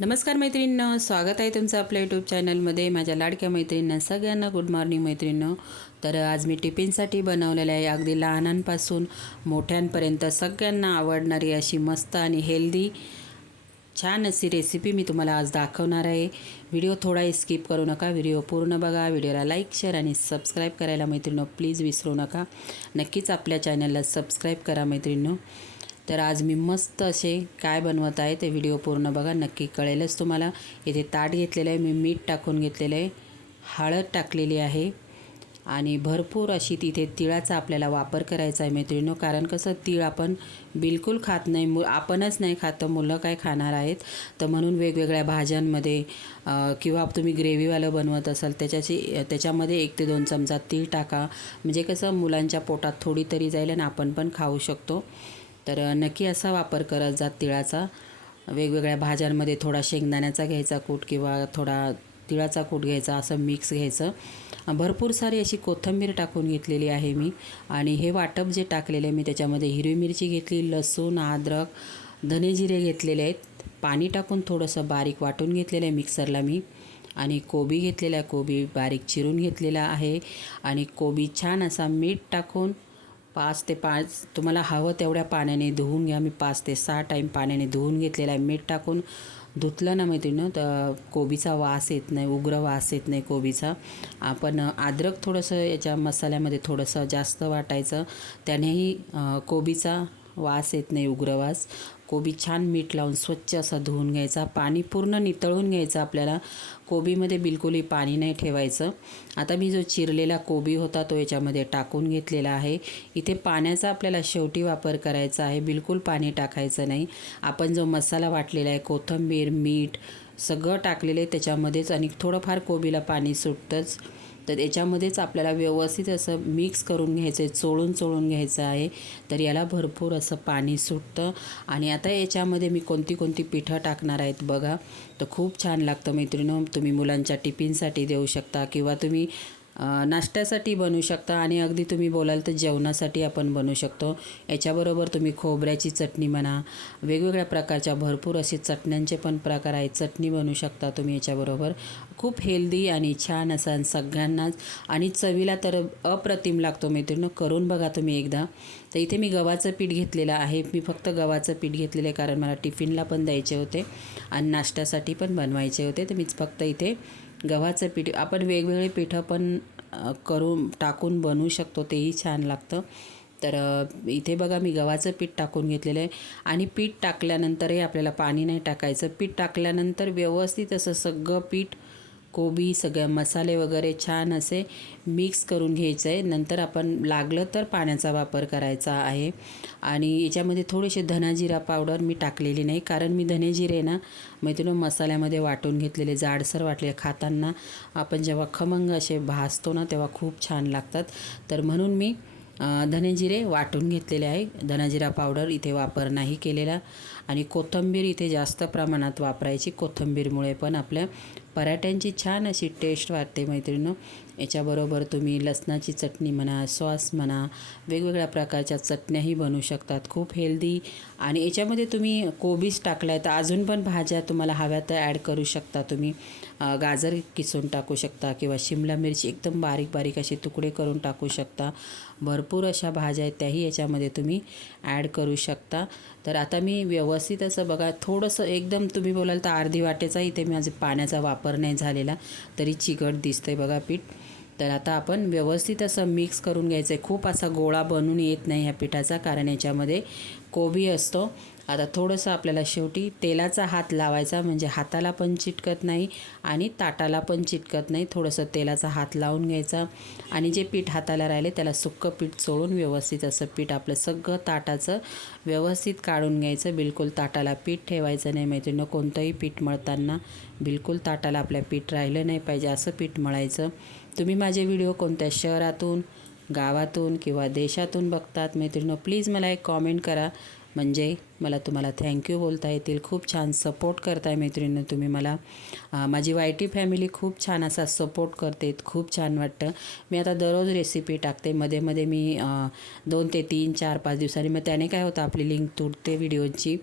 नमस्कार मैत्रिणींनो स्वागत आहे तुमचं आपल्या यूट्यूब चॅनलमध्ये माझ्या लाडक्या मैत्रिणींना सगळ्यांना गुड मॉर्निंग मैत्रिणींनो. तर आज मी टिफिनसाठी बनवलेलं आहे अगदी लहानांपासून मोठ्यांपर्यंत सगळ्यांना आवडणारी अशी मस्त आणि हेल्दी छान अशी रेसिपी मी तुम्हाला आज दाखवणार आहे. व्हिडिओ थोडा स्किप करू नका व्हिडिओ पूर्ण बघा व्हिडिओला लाईक शेअर आणि सबस्क्राईब करायला मैत्रिणींनो प्लीज विसरू नका. नक्कीच आपल्या चॅनलला सबस्क्राईब करा मैत्रिणींनो. तर आज मी मस्त असे काय बनवत आहे ते व्हिडिओ पूर्ण बघा नक्की कळेलच तुम्हाला. इथे ताट घेतलेलं आहे मी मीठ टाकून घेतलेलं आहे हळद टाकलेली आहे आणि भरपूर अशी तिथे तिळाचा आपल्याला वापर करायचा आहे मैत्रिणीनो कारण कसं तीळ आपण बिलकुल खात नाही मु आपणच नाही खात तर मुलं काय खाणार आहेत? तर म्हणून वेगवेगळ्या भाज्यांमध्ये किंवा तुम्ही ग्रेव्हीवालं बनवत असाल त्याच्याशी त्याच्यामध्ये एक ते दोन चमचा तीळ टाका. म्हणजे कसं मुलांच्या पोटात थोडी तरी जाईल आणि आपण पण खाऊ शकतो. तर नक्की असा वापर करत जात तिळाचा. वेगवेगळ्या भाज्यांमध्ये थोडा शेंगदाण्याचा घ्यायचा कूट किंवा थोडा तिळाचा कूट घ्यायचा असं मिक्स घ्यायचं. भरपूर सारी अशी कोथिंबीर टाकून घेतलेली आहे मी. आणि हे वाटप जे टाकलेलं आहे मी त्याच्यामध्ये हिरवी मिरची घेतली लसूण अद्रक धने जिरे घेतलेले आहेत. पाणी टाकून थोडंसं बारीक वाटून घेतलेलं आहे मिक्सरला मी. आणि कोबी घेतलेला आहे कोबी बारीक चिरून घेतलेला आहे. आणि कोबी छान असा मीठ टाकून पाच ते पाच तुम्हाला हवं तेवढ्या पाण्याने धुवून घ्या. मी पाच ते सहा टाईम पाण्याने धुवून घेतलेला आहे. मीठ टाकून धुतलं ना मैत्रिणीनं तर कोबीचा वास येत नाही उग्र वास येत नाही कोबीचा. आपण अद्रक थोडंसं याच्या मसाल्यामध्ये थोडंसं जास्त वाटायचं. त्यानेही कोबीचा वास येत नाही उग्रवास कोबी छान मीठ लावून स्वच्छ असा धुवून घ्यायचा. पाणी पूर्ण नितळून घ्यायचं आपल्याला. कोबीमध्ये बिलकुलही पाणी नाही ठेवायचं. आता मी जो चिरलेला कोबी होता तो याच्यामध्ये टाकून घेतलेला आहे. इथे पाण्याचा आपल्याला शेवटी वापर करायचा आहे. बिलकुल पाणी टाकायचं नाही. आपण जो मसाला वाटलेला आहे कोथिंबीर मीठ सगळं टाकलेलं आहे त्याच्यामध्येच आणि थोडंफार कोबीला पाणी सुटतंच. तर याच्यामध्येच आपल्याला व्यवस्थित असं मिक्स करून घ्यायचं आहे चोळून चोळून घ्यायचं आहे. तर याला भरपूर असं पाणी सुटतं. आणि आता याच्यामध्ये मी कोणती कोणती पिठं टाकणार आहेत बघा. तर खूप छान लागतं मैत्रिणी तुम्ही मुलांच्या टिफिनसाठी देऊ शकता किंवा तुम्ही नाश्त्यासाठी बनवू शकता आणि अगदी तुम्ही बोलाल तर जेवणासाठी आपण बनवू शकतो. याच्याबरोबर तुम्ही खोबऱ्याची चटणी म्हणा वेगवेगळ्या प्रकारच्या भरपूर असे चटण्यांचे पण प्रकार आहेत. चटणी बनवू शकता तुम्ही याच्याबरोबर. खूप हेल्दी आणि छान असा सगळ्यांनाच. आणि चवीला तर अप्रतिम लागतो मैत्रिणी करून बघा तुम्ही एकदा. तर इथे मी गव्हाचं पीठ घेतलेलं आहे. मी फक्त गव्हाचं पीठ घेतलेलं आहे कारण मला टिफिनला पण द्यायचे होते आणि नाश्त्यासाठी पण बनवायचे होते. तर मीच फक्त इथे गव्हाचं पीठ आपण वेगवेगळे पिठं पण करून टाकून बनवू शकतो तेही छान लागतं. तर इथे बघा मी गव्हाचं पीठ टाकून घेतलेलं आहे. आणि पीठ टाकल्यानंतरही आपल्याला पाणी नाही टाकायचं. पीठ टाकल्यानंतर व्यवस्थित असं सगळं पीठ कोबी सगळे मसाले वगैरे छान असे मिक्स करून घ्यायचं. आहे नंतर आपण लागलं तर पाण्याचा वापर करायचा आहे. आणि याच्यामध्ये थोडेसे धनाजिरा पावडर मी टाकलेली नाही कारण मी धनेजिरे ना मैत्रिणी मसाल्यामध्ये वाटून घेतलेले जाडसर वाटले खाताना आपण जेव्हा खमंग असे भासतो ना तेव्हा खूप छान लागतात. तर म्हणून मी धनेजिरे वाटून घेतलेले आहे. धनाजिरा पावडर इथे वापर नाही केलेला. आणि कोथिंबीर इथे जास्त प्रमाणात वापरायची. कोथिंबीरमुळे पण आपल्या पराठ्यांची छान अशी टेस्ट वाटते मैत्रिणीनं. याच्याबरोबर तुम्ही लसणाची चटणी म्हणा सॉस म्हणा वेगवेगळ्या प्रकारच्या चटण्याही बनवू शकतात. खूप हेल्दी आणि याच्यामध्ये तुम्ही कोबीज टाकलाय तर अजून पण भाज्या तुम्हाला हव्या तर ॲड करू शकता. तुम्ही गाजर किसून टाकू शकता किंवा शिमला मिरची एकदम बारीक बारीक असे तुकडे करून टाकू शकता. भरपूर अशा भाज्या आहेत त्याही याच्यामध्ये तुम्ही ॲड करू शकता. तर आता मी व्यवस्थित असं बघा थोडंसं एकदम तुम्ही बोलाल तर अर्धी वाटेचा इथे माझे पाण्याचा वापर नाही झालेला तरी चिकट दिसतंय बघा पीठ. तर आता आपण व्यवस्थित असं मिक्स करून घ्यायचं आहे खूप असा गोळा बनून येत नाही ह्या पिठाचा कारण याच्यामध्ये कोबी असतो. आता थोडंसं आपल्याला शेवटी तेलाचा हात लावायचा म्हणजे हाताला पण चिटकत नाही आणि ताटाला पण चिटकत नाही. थोडंसं तेलाचा हात लावून घ्यायचा आणि जे पीठ हाताला राहिले त्याला सुक्कं पीठ चोळून व्यवस्थित असं पीठ आपलं सगळं ताटाचं व्यवस्थित काढून घ्यायचं. बिलकुल ताटाला पीठ ठेवायचं नाही मैत्रिणी कोणतंही पीठ मळताना बिलकुल ताटाला आपल्या पीठ राहिलं नाही पाहिजे असं पीठ मळायचं. तुम्ही माझे व्हिडिओ कोणत्या शहरातून गावातून किंवा देशातून बघतात मैत्रिणी प्लीज मला एक कॉमेंट करा. म्हणजे मला तुम्हाला थँक्यू बोलता येतील. खूप छान सपोर्ट करताय मैत्रिणीनं तुम्ही मला. माझी वाय टी फॅमिली खूप छान असा सपोर्ट करते खूप छान वाटतं. मी आता दररोज रेसिपी टाकते. मध्ये मध्ये मी दोन ते तीन चार पाच दिवसांनी. मग त्याने काय होतं आपली लिंक तुटते व्हिडिओची.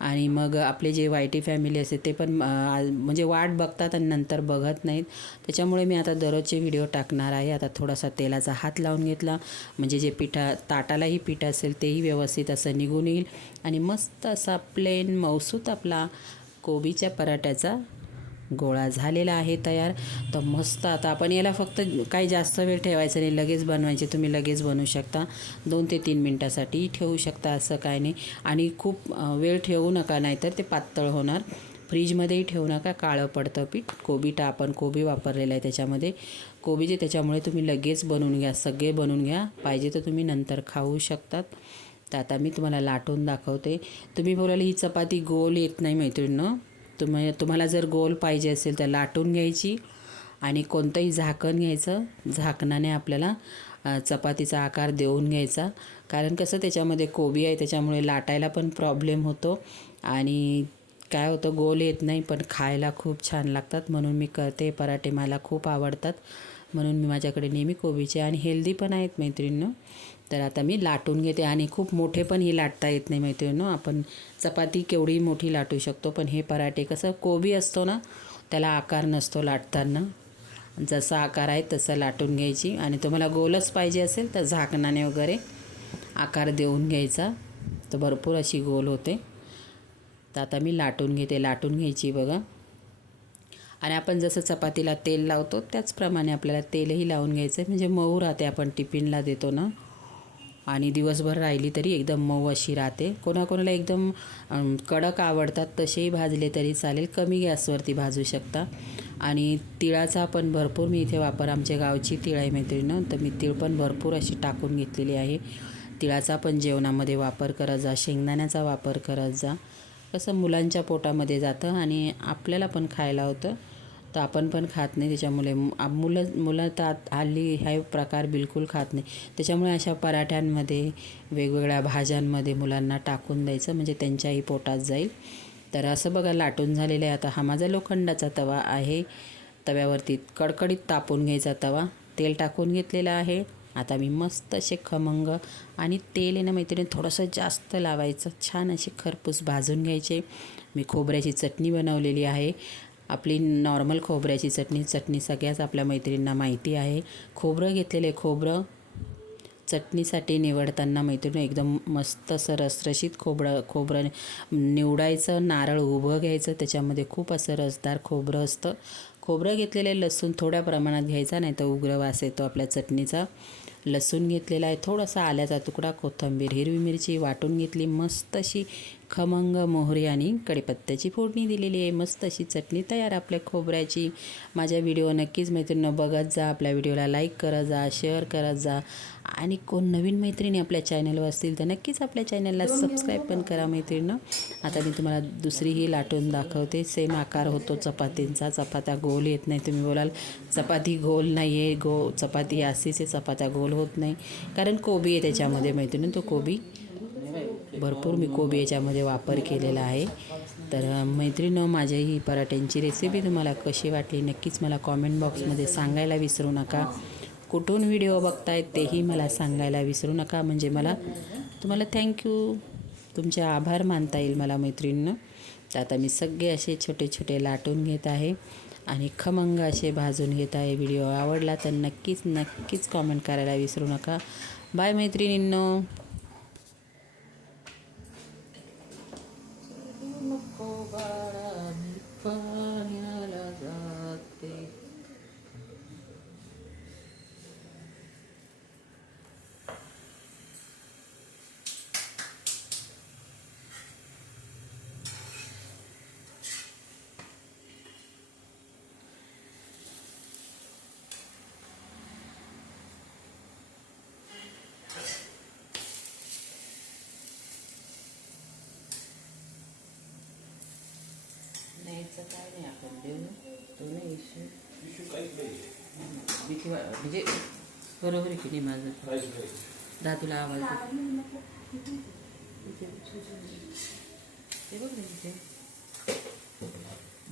आणि मग आपले जे वायटी फॅमिली असते ते पण म्हणजे वाट बघतात आणि नंतर बघत नाहीत. त्याच्यामुळे मी आता दररोजचे व्हिडिओ टाकणार आहे. आता थोडासा तेलाचा हात लावून घेतला. म्हणजे जे पिठा ताटालाही पीठ असेल तेही व्यवस्थित असं निघून येईल. आणि मस्त असा प्लेन मौसूत आपला कोबीच्या पराठ्याचा गोळा झालेला आहे तयार. तर मस्त आता आपण याला फक्त काही जास्त वेळ ठेवायचं नाही. लगेच बनवायचे. तुम्ही लगेच बनवू शकता. दोन ते तीन मिनटासाठी ठेवू शकता असं काय नाही. आणि खूप वेळ ठेवू नका नाहीतर ते पातळ होणार. फ्रीजमध्येही ठेवू नका. काळं पडतं पीठ. कोबीटा आपण कोबी वापरलेला आहे त्याच्यामध्ये. कोबीचे त्याच्यामुळे तुम्ही लगेच बनवून घ्या. सगळे बनवून घ्या. पाहिजे तर तुम्ही नंतर खाऊ शकतात. तर आता मी तुम्हाला लाटून दाखवते. तुम्ही बोलाल ही चपाती गोल येत नाही मैत्रिणीनं. तुम्ही तुम्हाला जर गोल पाहिजे असेल तर लाटून घ्यायची आणि कोणतंही झाकण घ्यायचं. झाकणाने आपल्याला चपातीचा आकार देऊन घ्यायचा. कारण कसं त्याच्यामध्ये कोबी आहे त्याच्यामुळे लाटायला पण प्रॉब्लेम होतो. आणि काय होतं गोल येत नाही पण खायला खूप छान लागतात. म्हणून मी करते पराठे मला खूप आवडतात. म्हणून मी माझ्याकडे नेहमी कोबीचे आणि हेल्दी पण आहेत मैत्रिणीनं. तर आता मी लाटून घेते आणि खूप मोठे पण ही लाटता येत नाही मैत्रिणीनं. आपण चपाती केवढी मोठी लाटू शकतो पण हे पराठे कसं कोबी असतो ना त्याला आकार नसतो लाटताना. जसा आकार आहे तसं लाटून घ्यायची. आणि तुम्हाला गोलच पाहिजे असेल तर झाकणाने वगैरे आकार देऊन घ्यायचा. तर भरपूर अशी गोल होते. तर आता मी लाटून घेते. लाटून घ्यायची बघा. आणि आपण जसं चपातीला तेल लावतो त्याचप्रमाणे आपल्याला तेलही लावून घ्यायचं आहे. म्हणजे मऊ राहते आपण टिफिनला देतो ना. आणि दिवसभर राहिली तरी एकदम मऊ अशी राहते. कोणाकोणाला एकदम कडक आवडतात तसेही भाजले तरी चालेल. कमी गॅसवरती भाजू शकता. आणि तिळाचा पण भरपूर मी इथे वापर आमच्या गावची तिळ आहे मैत्रिणीनं तर मी तिळ पण भरपूर अशी टाकून घेतलेली आहे. तिळाचा पण जेवणामध्ये वापर करत जा. शेंगदाण्याचा वापर करत जा. कसं मुलांच्या पोटामध्ये जातं आणि आपल्याला पण खायला होतं. तर आपण पण खात नाही त्याच्यामुळे. मुलं मुलं तर आत- हल्ली हा प्रकार बिलकुल खात नाही. त्याच्यामुळे अशा पराठ्यांमध्ये वेगवेगळ्या भाज्यांमध्ये मुलांना टाकून द्यायचं म्हणजे त्यांच्याही पोटात जाईल. तर असं बघा लाटून झालेलं आहे आता. हा माझा लोखंडाचा तवा आहे. तव्यावरती कडकडीत तापून घ्यायचा तवा. तेल टाकून घेतलेलं आहे. आता मी मस्त असे खमंग आणि तेल आहे ना मैत्रिणी थोडंसं जास्त लावायचं. छान असे खरपूस भाजून घ्यायचे. मी खोबऱ्याची चटणी बनवलेली आहे. आपली नॉर्मल खोबऱ्याची चटणी चटणी सगळ्याच आपल्या मैत्रिणींना माहिती आहे. खोबरं घेतलेले खोबरं चटणीसाठी निवडताना मैत्रिणी एकदम मस्त असं रसरशीत खोबरं खोबरं निवडायचं नारळ उभं घ्यायचं त्याच्यामध्ये खूप असं रसदार खोबरं असतं. खोबरं घेतलेले लसूण थोड्या प्रमाणात घ्यायचा नाही तर उग्र वास येतो आपल्या चटणीचा. लसूण घेतलेला आहे थोडासा आल्याचा तुकडा कोथिंबीर हिरवी मिरची वाटून घेतली मस्त अशी खमंग मोहरी आणि कढीपत्त्याची फोडणी दिलेली आहे. मस्त अशी चटणी तयार आपल्या खोबऱ्याची. माझ्या व्हिडिओ नक्कीच मैत्रिणीनं बघत जा. आपल्या व्हिडिओला लाईक करत जा शेअर करत जा. आणि कोण नवीन मैत्रिणी आपल्या चॅनलवर असतील तर नक्कीच आपल्या चॅनलला सबस्क्राईब पण करा मैत्रिणीनं. आता मी तुम्हाला दुसरीही लाटून दाखवते. सेम आकार होतो चपातींचा. चपात्या गोल येत नाही. तुम्ही बोलाल चपाती गोल नाही आहे गो चपाती अशीच आहे. चपात्या गोल होत नाही. कारण कोबी आहे त्याच्यामध्ये मैत्रिणी तो कोबी भरपूर मी कोबी याच्यामध्ये वापर केलेला आहे. तर मैत्रिणं माझ्या ही पराठ्यांची रेसिपी तुम्हाला कशी वाटली नक्कीच मला कॉमेंट बॉक्समध्ये सांगायला विसरू नका. कुठून व्हिडिओ बघतायत तेही मला सांगायला विसरू नका. म्हणजे मला तुम्हाला थँक्यू तुमचे आभार मानता येईल मला मैत्रिणीनं. तर आता मी सगळे असे छोटे छोटे लाटून घेत आहे आणि खमंग असे भाजून घेत आहे. व्हिडिओ आवडला तर नक्कीच नक्कीच कॉमेंट करायला विसरू नका. बाय मैत्रिणींनो. नको बाळा नाही आपण देऊ तो नाही इश्यू भीती वा- म्हणजे बरोबर आहे की नाही माझं दा तुला आवाज येतो. ते बघ ना तिथे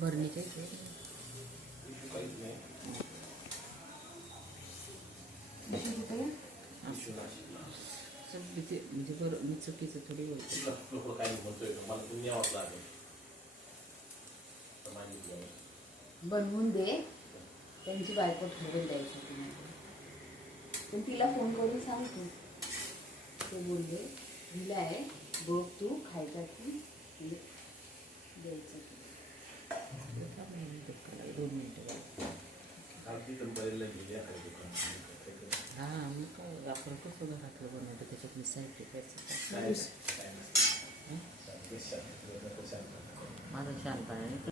भरणीच्या इथे म्हणजे म्हणजे बरं मी चुकीचं थोडी बोलते तुला तुला काय म्हणतोय का? मला तुम्ही यावंच लागेल तर मागितलं नाही. बनवून दे. त्यांची बायको ठरवून द्यायचं तुम्हाला पण तिला फोन करून सांग तू. ते बोलले दिला आहे बघ तू खायचा की म्हणजे द्यायचं दोन मिनटं हां मग काय आपण कसं घरातलं बनवतो त्याच्यात मी साहित्य काय करायचं. माझं शांत आहे.